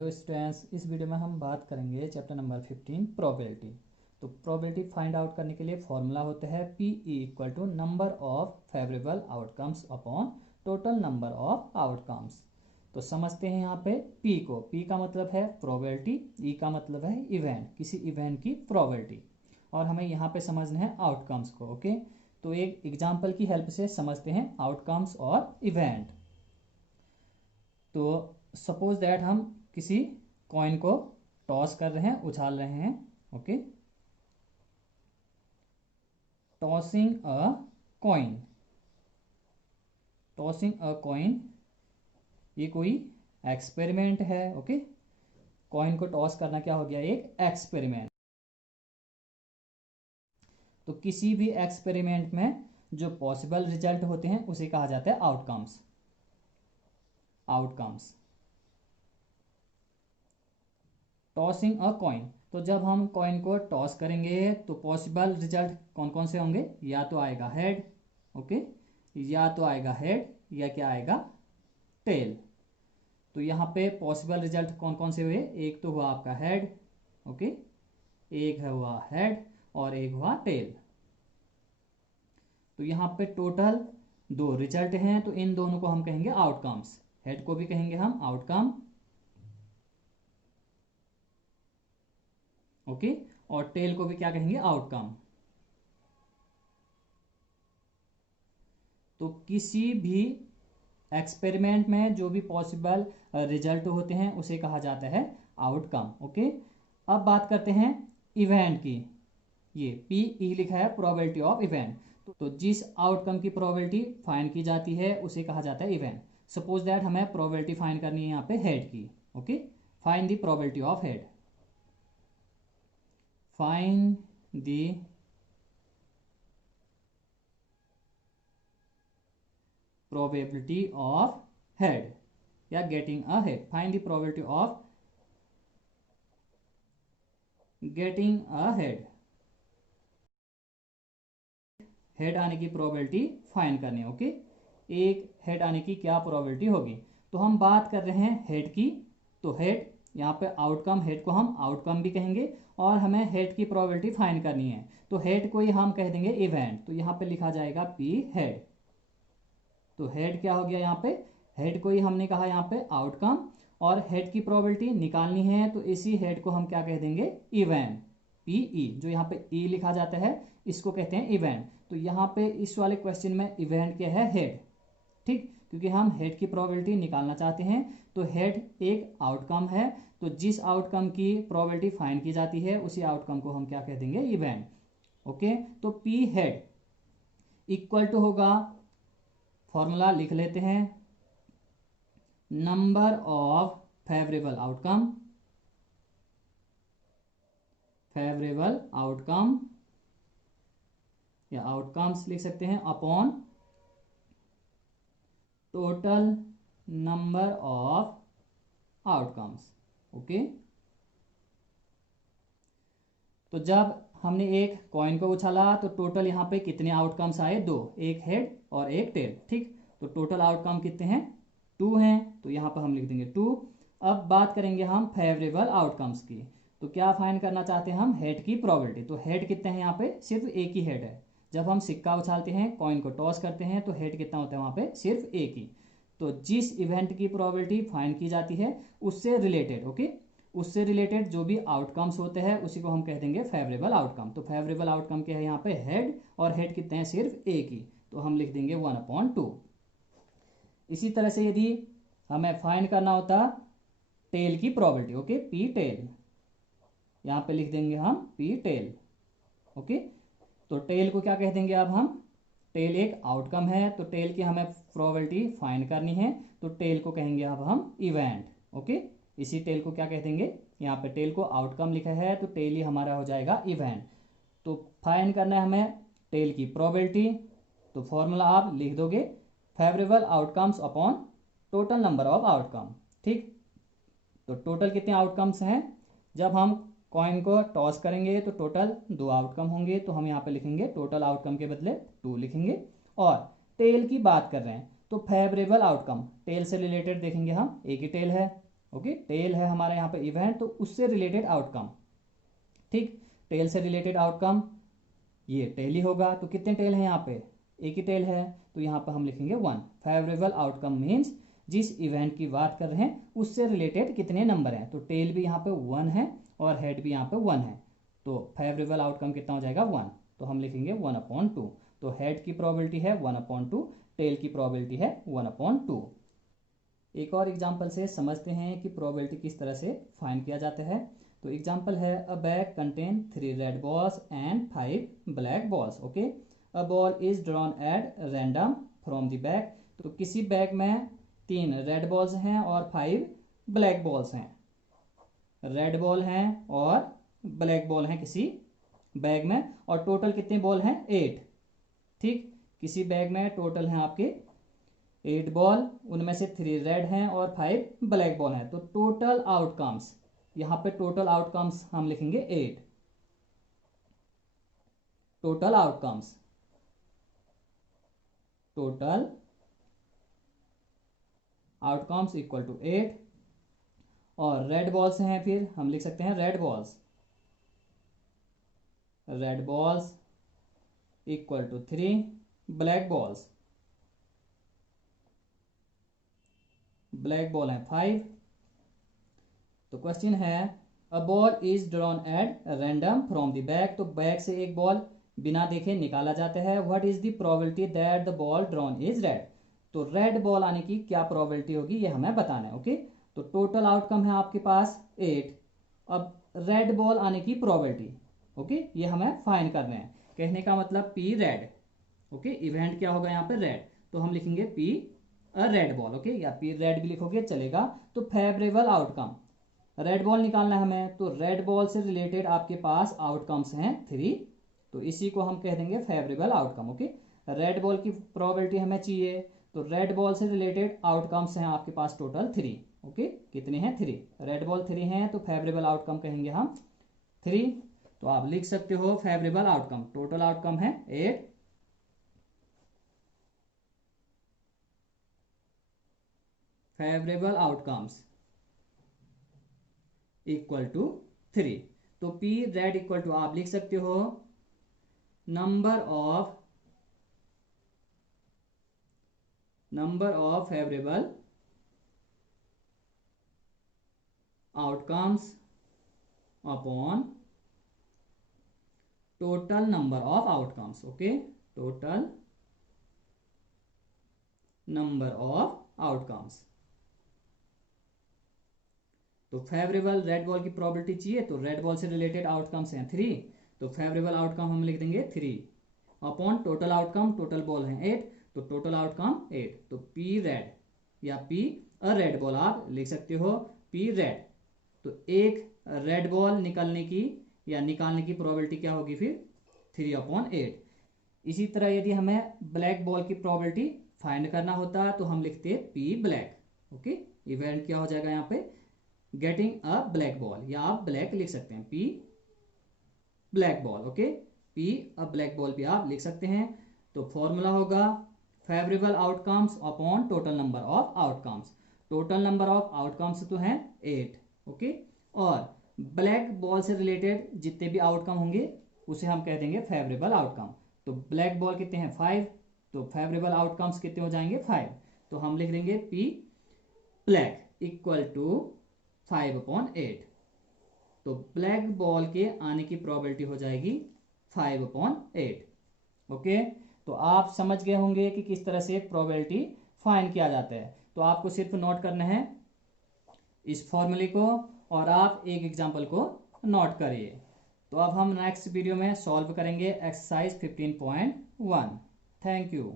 Hello students, इस video में हम बात करेंगे चैप्टर नंबर 15 प्रोबेबिलिटी। तो प्रोबेबिलिटी फाइंड आउट करने के लिए फॉर्मूला होता है P equal to number of favourable outcomes upon total number of outcomes. तो समझते हैं यहाँ पे पी को। पी का मतलब है प्रोबेबिलिटी, ई का मतलब है इवेंट, किसी इवेंट की प्रोबेबिलिटी, और हमें यहाँ पे समझना है आउटकम्स को। ओके, तो एक एग्जाम्पल की हेल्प से समझते हैं आउटकम्स और इवेंट। तो सपोज दैट हम किसी कॉइन को टॉस कर रहे हैं, उछाल रहे हैं। Okay, tossing a coin, tossing a coin, ये कोई एक्सपेरिमेंट है। ओके, कॉइन को टॉस करना क्या हो गया, एक एक्सपेरिमेंट। तो किसी भी एक्सपेरिमेंट में जो पॉसिबल रिजल्ट होते हैं उसे कहा जाता है outcomes. Outcomes, tossing a coin. तो जब हम कॉइन को टॉस करेंगे तो पॉसिबल रिजल्ट कौन कौन से होंगे, या तो आएगा हेड, ओके, या तो आएगा हेड, या क्या आएगा, टेल। तो यहाँ पे पॉसिबल रिजल्ट कौन कौन से हुए, एक तो हुआ आपका हेड, ओके, एक है हुआ हेड और एक हुआ टेल। तो यहाँ पे टोटल दो रिजल्ट हैं, तो इन दोनों को हम कहेंगे आउटकम्स। हेड को भी कहेंगे हम आउटकम, ओके, और टेल को भी क्या कहेंगे, आउटकम। तो किसी भी एक्सपेरिमेंट में जो भी पॉसिबल रिजल्ट होते हैं उसे कहा जाता है आउटकम। ओके, अब बात करते हैं इवेंट की। ये पी ई लिखा है, प्रोबेबिलिटी ऑफ इवेंट। तो जिस आउटकम की प्रोबेबिलिटी फाइंड की जाती है उसे कहा जाता है इवेंट। सपोज दैट हमें प्रोबेबिलिटी फाइंड करनी है यहाँ पे हेड की। Okay, find the probability of head, find the probability of head या getting a head, find the probability of getting a head, head आने की प्रोबेबिलिटी फाइंड करनी है। ओके, एक हेड आने की क्या प्रोबेबिलिटी होगी। तो हम बात कर रहे हैं हेड की। तो हेड यहाँ पे आउटकम, हेड को हम आउटकम भी कहेंगे, और हमें हेड की प्रोबेबिलिटी फाइंड करनी है। तो हेड को ही हम कह देंगे इवेंट। तो यहाँ पे लिखा जाएगा पी हेड। तो हेड क्या हो गया, यहाँ पे हेड को ही हमने कहा यहाँ पे आउटकम, और हेड की प्रोबेबिलिटी निकालनी है तो इसी हेड को हम क्या कह देंगे, इवेंट। पीई, जो यहाँ पे ई लिखा जाता है इसको कहते हैं इवेंट। तो यहाँ पे इस वाले क्वेश्चन में इवेंट क्या है, हेड। ठीक, क्योंकि हम हेड की प्रोबेबिलिटी निकालना चाहते हैं। तो हेड एक आउटकम है, तो जिस आउटकम की प्रोबेबिलिटी फाइंड की जाती है उसी आउटकम को हम क्या कह देंगे, इवेंट। ओके, तो पी हेड इक्वल टू होगा, फॉर्मूला लिख लेते हैं, number of favourable outcome, favourable outcome या आउटकम्स लिख सकते हैं, upon total number of outcomes. Okay, तो जब हमने एक कॉइन को उछाला तो टोटल यहाँ पे कितने आउटकम्स आए, दो, एक हेड और एक टेल। ठीक, तो टोटल आउटकम कितने हैं, टू हैं। तो यहाँ पर हम लिख देंगे टू। अब बात करेंगे हम फेवरेबल आउटकम्स की। तो क्या फाइंड करना चाहते हैं हम, हेड की प्रोबेबिलिटी। तो हेड कितने हैं, यहाँ पे सिर्फ एक ही हेड है। जब हम सिक्का उछालते हैं, कॉइन को टॉस करते हैं, तो हेड कितना होता है वहाँ पे, सिर्फ एक ही। तो जिस इवेंट की प्रोबेबिलिटी फाइंड की जाती है उससे रिलेटेड, ओके, उससे रिलेटेड जो भी आउटकम्स होते हैं उसी को हम कह देंगे फेवरेबल आउटकम। तो फेवरेबल आउटकम क्या है यहाँ पे, हेड, और हेड कितने हैं, सिर्फ एक ही। तो हम लिख देंगे 1/2। इसी तरह से यदि हमें फाइंड करना होता टेल की प्रोबेबिलिटी, ओके, पी टेल, यहाँ पे लिख देंगे हम पी टेल। ओके, तो टेल को क्या कह देंगे अब हम, टेल एक आउटकम है, तो टेल की हमें प्रोबेबिलिटी फाइंड करनी है, तो टेल को कहेंगे अब हम इवेंट। ओके, इसी टेल को क्या कह देंगे, यहाँ पे टेल को आउटकम लिखा है तो टेल ही हमारा हो जाएगा इवेंट। तो फाइंड करना है हमें टेल की प्रोबेबिलिटी। तो फॉर्मूला आप लिख दोगे, favourable outcomes upon total number of outcome. ठीक, तो टोटल कितने आउटकम्स हैं, जब हम कॉइन को टॉस करेंगे तो टोटल दो आउटकम होंगे, तो हम यहाँ पे लिखेंगे टोटल आउटकम के बदले टू लिखेंगे। और टेल की बात कर रहे हैं तो फेवरेबल आउटकम, टेल से रिलेटेड देखेंगे हम, एक ही टेल है। ओके, टेल है हमारा यहाँ पे इवेंट, तो उससे रिलेटेड आउटकम, ठीक, टेल से रिलेटेड आउटकम ये टेल ही होगा। तो कितने टेल हैं यहाँ पे, एक ही टेल है, तो यहाँ पर हम लिखेंगे 1। फेवरेबल आउटकम मीन्स जिस इवेंट की बात कर रहे हैं उससे रिलेटेड कितने नंबर हैं, तो टेल भी यहाँ पे 1 है और हेड भी यहाँ पे 1 है, तो फेवरेबल आउटकम कितना हो जाएगा 1, तो हम लिखेंगे 1/2। तो हेड की प्रोबेबिलिटी है 1/2, टेल की प्रोबेबिलिटी है 1/2। एक और एग्जाम्पल से समझते हैं कि प्रोबेबिलिटी किस तरह से फाइंड किया जाता है। तो एग्जाम्पल है, अ bag contain 3 red balls and 5 black balls. Okay, a ball is drawn at random from the bag. तो किसी बैग में 3 रेड बॉल्स हैं और 5 ब्लैक बॉल्स हैं। रेड बॉल हैं और ब्लैक बॉल हैं किसी बैग में, और टोटल कितने बॉल हैं 8। ठीक, किसी बैग में टोटल हैं आपके 8 बॉल, उनमें से 3 रेड हैं और 5 ब्लैक बॉल हैं। तो टोटल आउटकम्स, यहां पे टोटल आउटकम्स हम लिखेंगे 8। Total outcomes, total outcomes equal to 8। और रेड बॉल्स हैं, फिर हम लिख सकते हैं red balls, red balls equal to 3 black balls, black ball है 5। तो क्वेश्चन है, a ball is drawn at random from the bag. तो बैग से एक बॉल बिना देखे निकाला जाता है। What is the probability that the ball drawn is red. तो रेड बॉल आने की क्या प्रोबेबिलिटी होगी ये हमें बताना है। ओके, तो टोटल आउटकम है आपके पास 8। अब रेड बॉल आने की प्रोबेबिलिटी, ओके, ये हमें फाइंड करना है। कहने का मतलब पी रेड, ओके, इवेंट क्या होगा यहाँ पे रेड, तो हम लिखेंगे पी अ रेड बॉल। ओके, या पी रेड भी लिखोगे चलेगा। तो फेवरेबल आउटकम, रेड बॉल निकालना है हमें, तो रेड बॉल से रिलेटेड आपके पास आउटकम्स हैं 3, तो इसी को हम कह देंगे favourable outcome. Okay, red ball की प्रोबेबिलिटी हमें चाहिए, तो रेड बॉल से रिलेटेड आउटकम्स हैं आपके पास टोटल 3। ओके, कितने हैं 3, रेड बॉल 3 हैं, तो फेवरेबल आउटकम कहेंगे हम 3। तो आप लिख सकते हो फेवरेबल आउटकम, टोटल आउटकम है 8, फेवरेबल आउटकम्स इक्वल टू 3। तो पी रेड इक्वल टू आप लिख सकते हो number of favourable outcomes upon total number of outcomes. Okay, total number of outcomes. तो फेवरेबल रेड बॉल की प्रोबेबिलिटी चाहिए, तो रेड बॉल से रिलेटेड आउटकम्स हैं 3, तो फेवरेबल आउटकम हम लिख देंगे 3 upon total outcome, total ball हैं 8, तो टोटल आउटकम 8। तो पी रेड या पी अ रेड बॉल आप लिख सकते हो पी रेड। तो एक रेड बॉल निकलने की या निकालने की प्रोबेबिलिटी क्या होगी फिर 3/8। इसी तरह यदि हमें ब्लैक बॉल की प्रोबेबिलिटी फाइंड करना होता तो हम लिखते पी ब्लैक। ओके, इवेंट क्या हो जाएगा यहाँ पे गेटिंग अ ब्लैक बॉल, या आप ब्लैक लिख सकते हैं P black ball. Okay, P अ ब्लैक बॉल भी आप लिख सकते हैं। तो फॉर्मूला होगा favourable outcomes upon total number of outcomes. Total number of outcomes तो हैं 8। ओके, और ब्लैक बॉल से रिलेटेड जितने भी आउटकम होंगे उसे हम कह देंगे फेवरेबल आउटकम। तो ब्लैक बॉल कितने हैं 5, तो फेवरेबल आउटकम्स कितने हो जाएंगे 5, तो हम लिख देंगे पी ब्लैक इक्वल टू 5/8। तो ब्लैक बॉल के आने की प्रोबेबिलिटी हो जाएगी 5/8। ओके, तो आप समझ गए होंगे कि किस तरह से प्रोबेबिलिटी फाइंड किया जाता है। तो आपको सिर्फ नोट करना है इस फॉर्मूले को, और आप एक एग्जांपल को नोट करिए। तो अब हम नेक्स्ट वीडियो में सॉल्व करेंगे एक्सरसाइज 15.1। Thank you.